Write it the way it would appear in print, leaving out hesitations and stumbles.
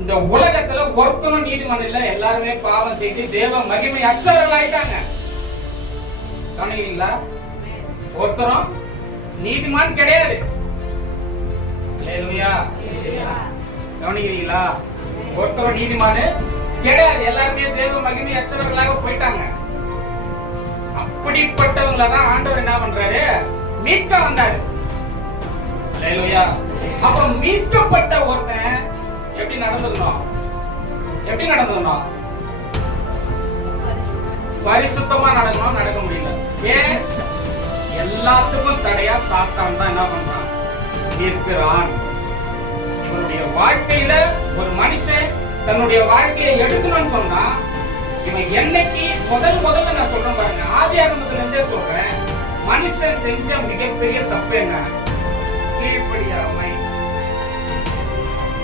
இந்த உலகத்துல ஒருத்தனும் நீதிமான் இல்ல, எல்லாருமே பாவம் செய்து தேவ மகிமை அற்றவர்கள் ஆயிட்டாங்க. கவனிங்களா? ஒருத்தரும் நீதிமான் கிடையாது. அல்லேலூயா. கவனிக்கிறீங்களா? ஒருத்தரும் நீதிமான் கிடையாது, எல்லாருமே தேவ மகிமை அற்றவர்களாக போயிட்டாங்க. அப்படிப்பட்டவங்கள தான் ஆண்டவர் என்ன பண்றாரு? மீட்க வந்தாரு. அல்லேலூயா. அப்ப மீட்கப்பட்ட ஒருத்தன் எப்படி நடந்துக்கணும்? எப்படி நடந்துக்கணும்? பரிசுத்தமா நடக்கணும். நடக்க முடியல. ஏன்? எல்லாத்துக்கும் தடையா சாத்தான் தான் என்ன பண்றான்? நிற்கிறான். இவனுடைய வாழ்க்கையில ஒரு மனுஷன் தன்னுடைய வாழ்க்கையை எடுக்கணும்னு சொன்னா, இவன் என்னைக்கு முதல்ல நான் சொல்றேன் பாருங்க, ஆதியாகமத்துல இருந்தே சொல்றேன், மனுஷன் செஞ்ச மிகப்பெரிய தப்பு என்ன? கீழ்ப்படியாமை.